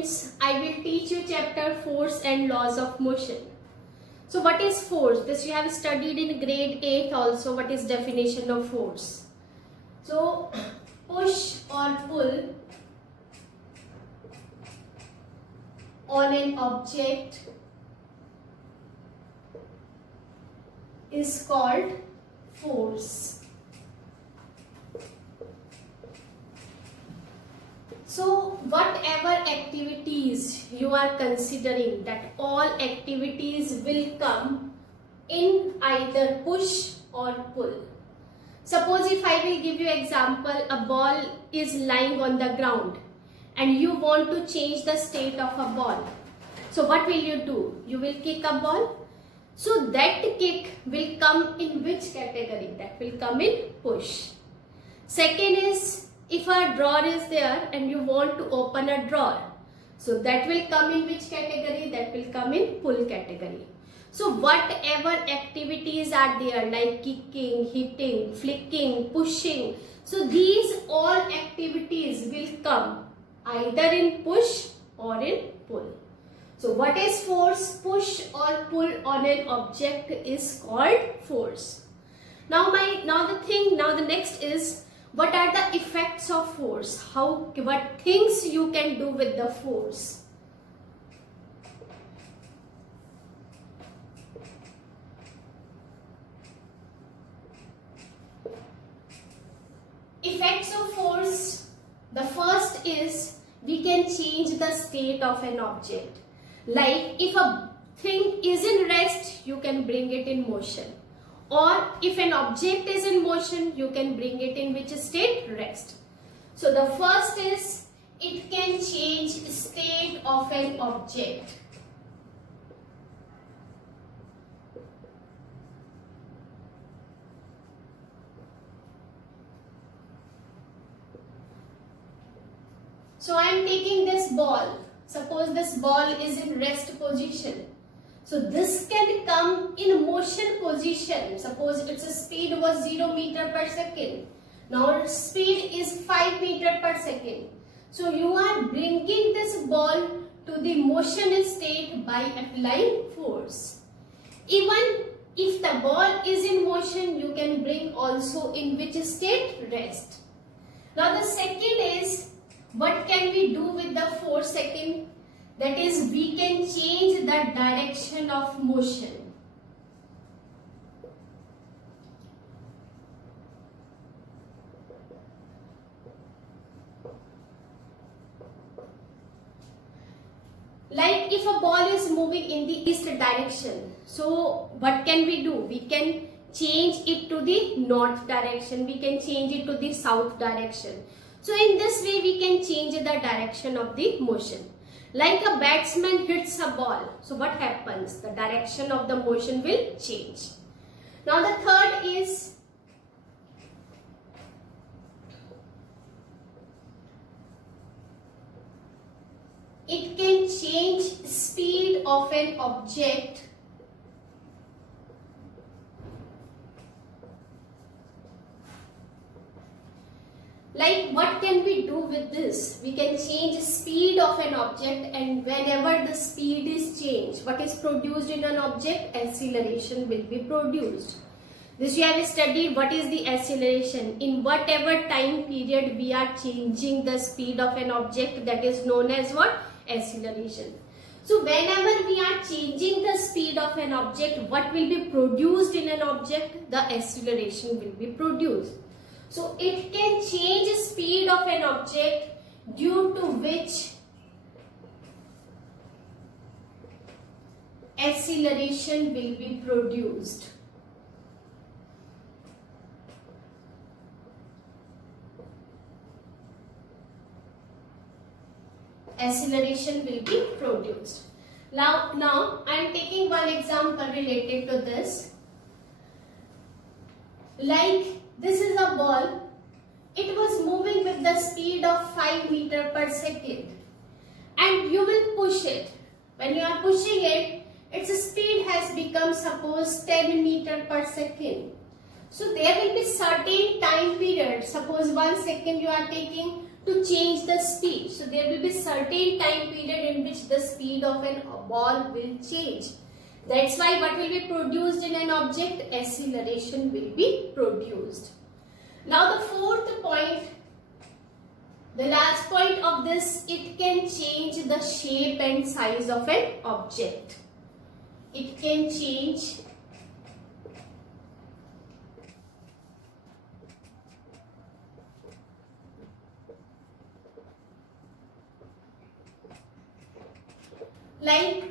students, I will teach you chapter Force and Laws of Motion. So what is force? This you have studied in grade 8 also. What is definition of force? So push or pull on an object is called force. So whatever activities you are considering, that all activities will come in either push or pull. Suppose if I will give you example, a ball is lying on the ground and you want to change the state of a ball. So what will you do? You will kick a ball. So that kick will come in which category? That will come in push. Second is, if a drawer is there and you want to open a drawer, so that will come in which category? That will come in pull category. So whatever activities are there like kicking, hitting, flicking, pushing, so these all activities will come either in push or in pull. So what is force? Push or pull on an object is called force. Now the next is, what are the effects of force? What things you can do with the force? Effects of force. The first is, we can change the state of an object. Like if a thing is in rest, you can bring it in motion. Or if an object is in motion, you can bring it in which state? Rest. So the first is, it can change state of an object. So I am taking this ball. Suppose this ball is in rest position. So this can come in motion position. Suppose its speed was 0 meter per second. Now its speed is 5 meter per second. So you are bringing this ball to the motion state by applying force. Even if the ball is in motion, you can bring also in which state? Rest. Now the second is, what can we do with the force? Second, that is, we can change the direction of motion. Like if a ball is moving in the east direction, so what can we do? We can change it to the north direction. We can change it to the south direction. So in this way, we can change the direction of the motion. Like a batsman hits a ball, so what happens? The direction of the motion will change. Now the third is, it can change speed of an object Like what can we do with this? We can change speed of an object, and whenever the speed is changed, what is produced in an object? Acceleration will be produced. This we have studied what is the acceleration. In whatever time period we are changing the speed of an object, that is known as what? Acceleration. So whenever we are changing the speed of an object, what will be produced in an object? The acceleration will be produced. So it can change speed of an object due to which acceleration will be produced. Acceleration will be produced. Now I am taking one example related to this. Like this is a ball. It was moving with the speed of 5 meters per second, and you will push it. When you are pushing it, its speed has become suppose 10 meters per second. So there will be certain time period period, suppose 1 second you are taking to change the speed. So there will be certain time period in which the speed of a ball will change. That's why what will be produced in an object? Acceleration will be produced. Now the fourth point, the last point of this, it can change the shape and size of an object. It can change like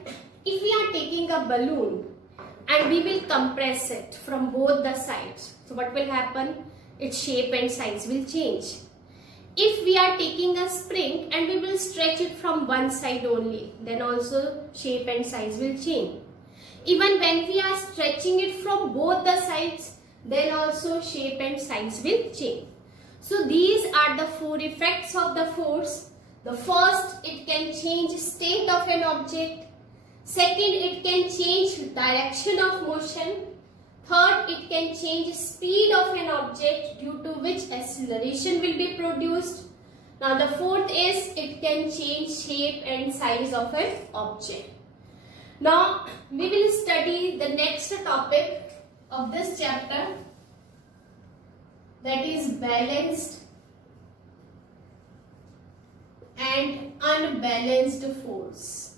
if we are taking a balloon and we will compress it from both the sides. So what will happen? Its shape and size will change. If we are taking a spring and we will stretch it from one side only, then also shape and size will change. Even when we are stretching it from both the sides, then also shape and size will change. So these are the four effects of the force. The first, it can change state of an object. Second, it can change direction of motion. Third, it can change speed of an object due to which acceleration will be produced. Now the fourth is it can change shape and size of an object. Now we will study the next topic of this chapter, that is balanced and unbalanced force.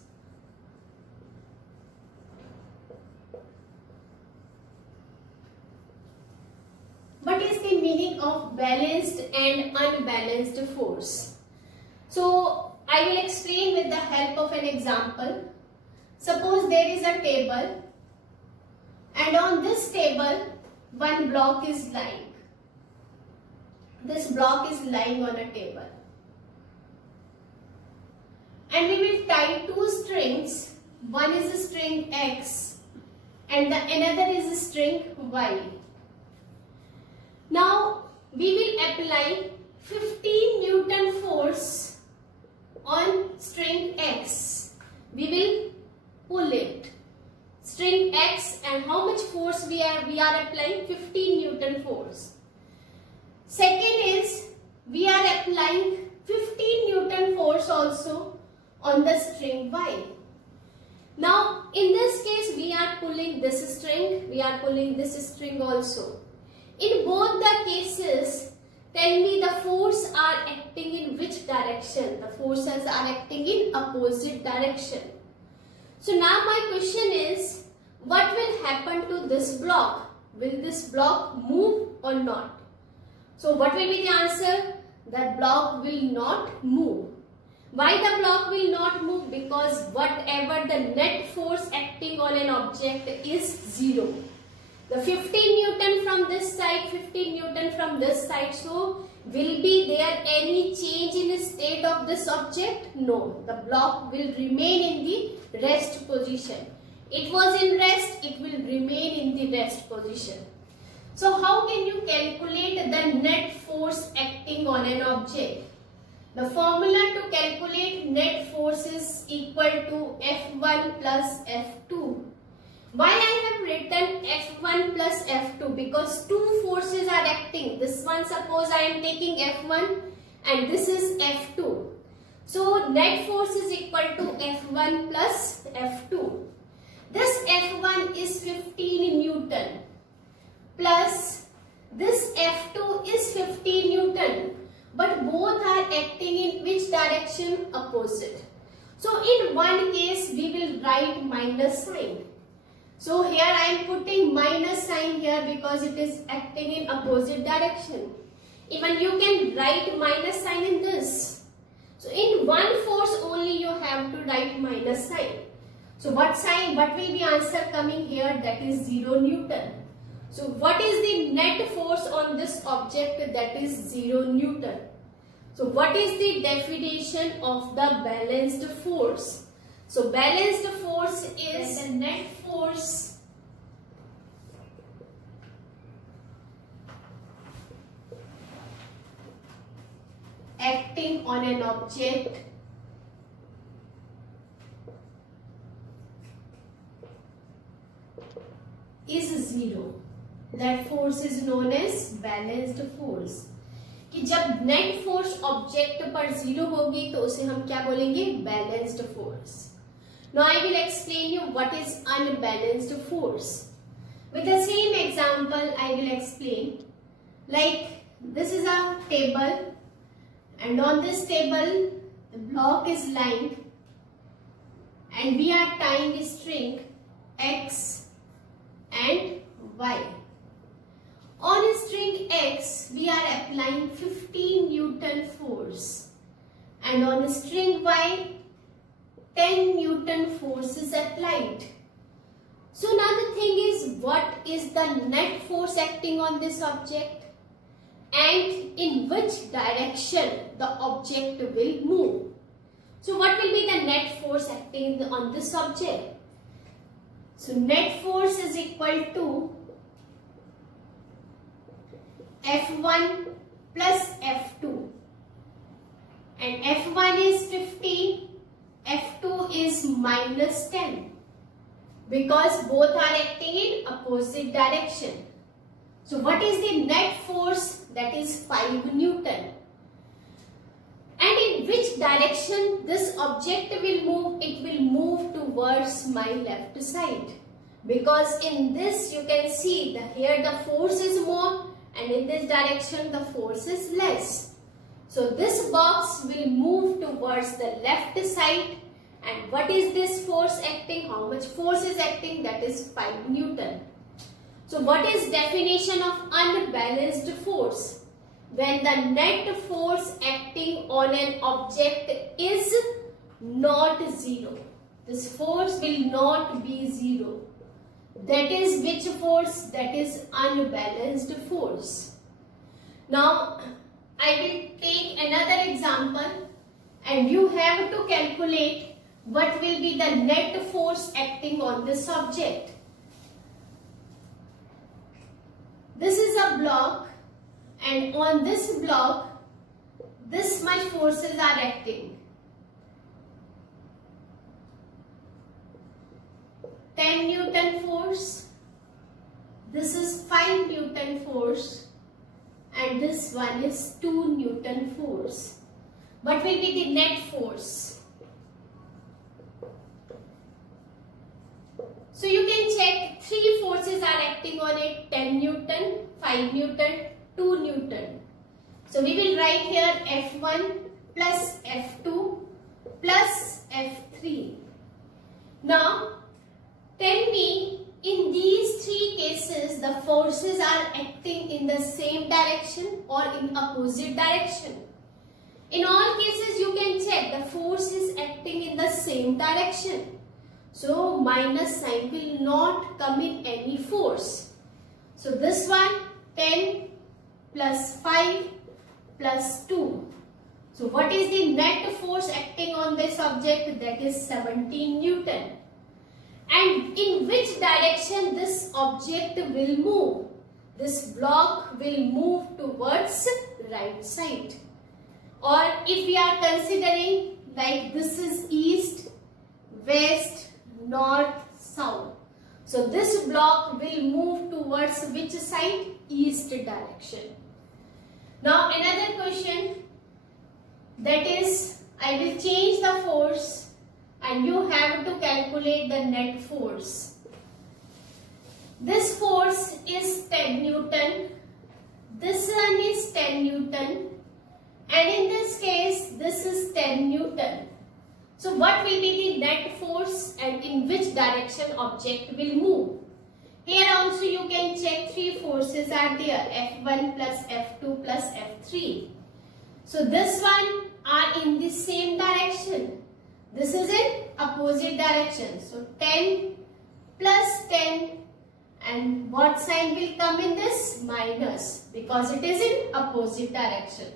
What is the meaning of balanced and unbalanced force? So I will explain with the help of an example. Suppose there is a table and on this table one block is lying. This block is lying on a table. And we will tie two strings. One is a string X and the another is a string Y. Now we will apply 15 Newton force on string X. We will pull it. String X, and how much force we are applying? 15 Newton force. Second is we are applying 15 Newton force also on the string Y. Now in this case we are pulling this string, we are pulling this string also. In both the cases, tell me the force are acting in which direction? The forces are acting in opposite direction. So now my question is, what will happen to this block? Will this block move or not? So what will be the answer? That block will not move. Why the block will not move? Because whatever the net force acting on an object is 0. The 15 Newton from this side, 15 Newton from this side. So will be there any change in the state of this object? No. The block will remain in the rest position. It was in rest, it will remain in the rest position. So how can you calculate the net force acting on an object? The formula to calculate net force is equal to F1 plus F2. Why I have written F1 plus F2? Because two forces are acting. This one, suppose I am taking F1 and this is F2. So net force is equal to F1 plus F2. This F1 is 15 Newton plus this F2 is 15 Newton. But both are acting in which direction? Opposite. So in one case we will write minus sign. So here I am putting minus sign here because it is acting in opposite direction. Even you can write minus sign in this. So in one force only you have to write minus sign. So what will be answer coming here? That is 0 Newton. So what is the net force on this object? That is 0 Newton. So what is the definition of the balanced force? So balanced force is the net force acting on an object is 0. That force is known as balanced force. कि जब net force object पर 0 होगी तो उसे हम क्या बोलेंगे, balanced force. Now I will explain you what is unbalanced force. With the same example, I will explain. Like this is a table, and on this table the block is lying, and we are tying a string X and Y. On string X, we are applying 15 Newton force, and on string Y, 10 Newton force is applied. So now the thing is, what is the net force acting on this object and in which direction the object will move. So what will be the net force acting on this object? So net force is equal to F1 plus F2, and F1 is 15, F2 is minus 10. Because both are acting in opposite direction. So what is the net force? That is 5 Newton. And in which direction this object will move? It will move towards my left side. Because in this you can see that here the force is more, and in this direction the force is less. So this box will move towards the left side. And what is this force acting? How much force is acting? That is 5 Newton. So what is definition of unbalanced force? When the net force acting on an object is not 0. This force will not be 0. That is which force? That is unbalanced force. Now I will take another example, and you have to calculate what will be the net force acting on this object. This is a block, and on this block this much forces are acting. 10 Newton force, this is 5 Newton force, and this one is 2 Newton force. What will be the net force? So you can check, 3 forces are acting on it, 10 Newton, 5 Newton, 2 Newton. So we will write here F1 plus F2 plus F3. Now tell me, in these 3 cases the forces are acting in the same direction or in opposite direction. In all cases you can check the force is acting in the same direction. So minus sign will not come in any force. So this one 10 plus 5 plus 2. So what is the net force acting on this object? That is 17 Newton. And in which direction this object will move? This block will move towards right side. Or if we are considering like this is east, west, north, south. So this block will move towards which side? East direction. Now another question, that is, I will change the force and you have to calculate the net force. This force is 10 Newton. This one is 10 Newton. And in this case, this is 10 Newton. So what will be the net force and in which direction object will move? Here also you can check 3 forces are there, F1 plus F2 plus F3. So this one are in the same direction. This is in opposite direction. So 10 plus 10, and what sign will come in this? Minus, because it is in opposite direction.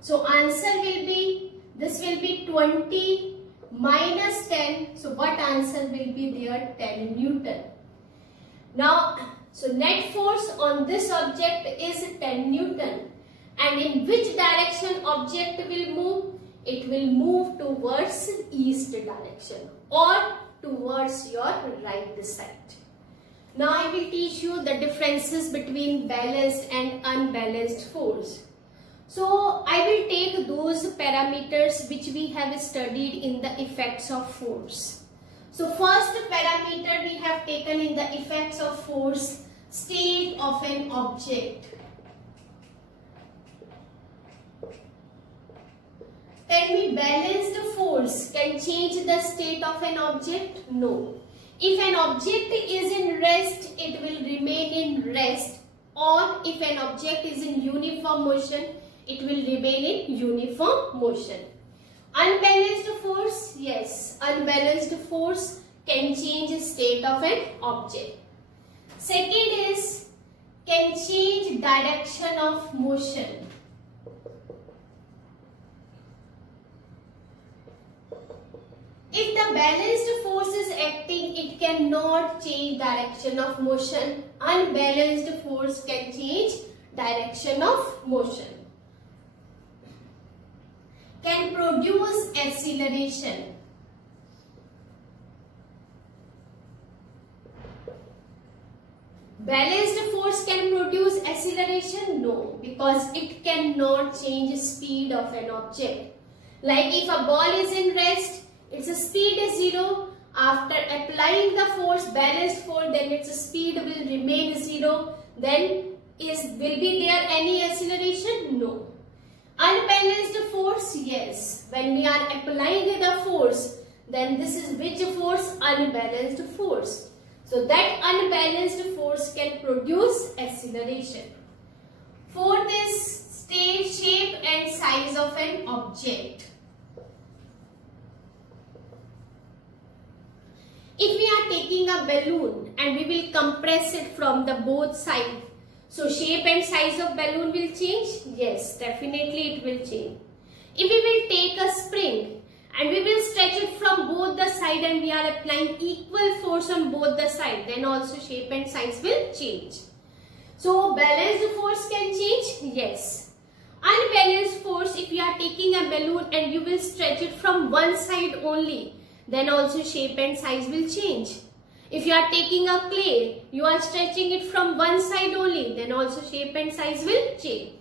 So answer will be, this will be 20 minus 10. So what answer will be there? 10 Newton. Now, so net force on this object is 10 Newton. And in which direction object will move? It will move towards east direction or towards your right side. Now I will teach you the differences between balanced and unbalanced force. So I will take those parameters which we have studied in the effects of force. So first parameter we have taken in the effects of force, state of an object. Tell me, balanced force can change the state of an object? No. If an object is in rest, it will remain in rest, or if an object is in uniform motion, it will remain in uniform motion. Unbalanced force? Yes, unbalanced force can change the state of an object. Second is, can change direction of motion. If the balanced force is acting, it cannot change direction of motion. Unbalanced force can change direction of motion. Can produce acceleration. Balanced force can produce acceleration? No, because it cannot change speed of an object. Like if a ball is in rest, its speed is 0. After applying the force, balanced force, then its speed will remain 0. Then will be there any acceleration? No. Unbalanced force? Yes. When we are applying the force, then this is which force? Unbalanced force. So that unbalanced force can produce acceleration. Fourth is state, shape and size of an object. If we are taking a balloon and we will compress it from the both sides, so shape and size of balloon will change? Yes, definitely it will change. If we will take a spring and we will stretch it from both the side and we are applying equal force on both the side, then also shape and size will change. So balanced force can change? Yes. Unbalanced force, if you are taking a balloon and you will stretch it from one side only, then also shape and size will change. If you are taking a clay, you are stretching it from one side only, then also shape and size will change.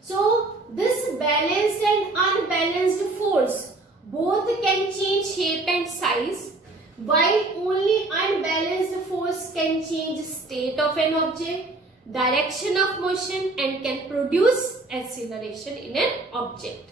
So this balanced and unbalanced force both can change shape and size, while only unbalanced force can change state of an object, direction of motion and can produce acceleration in an object.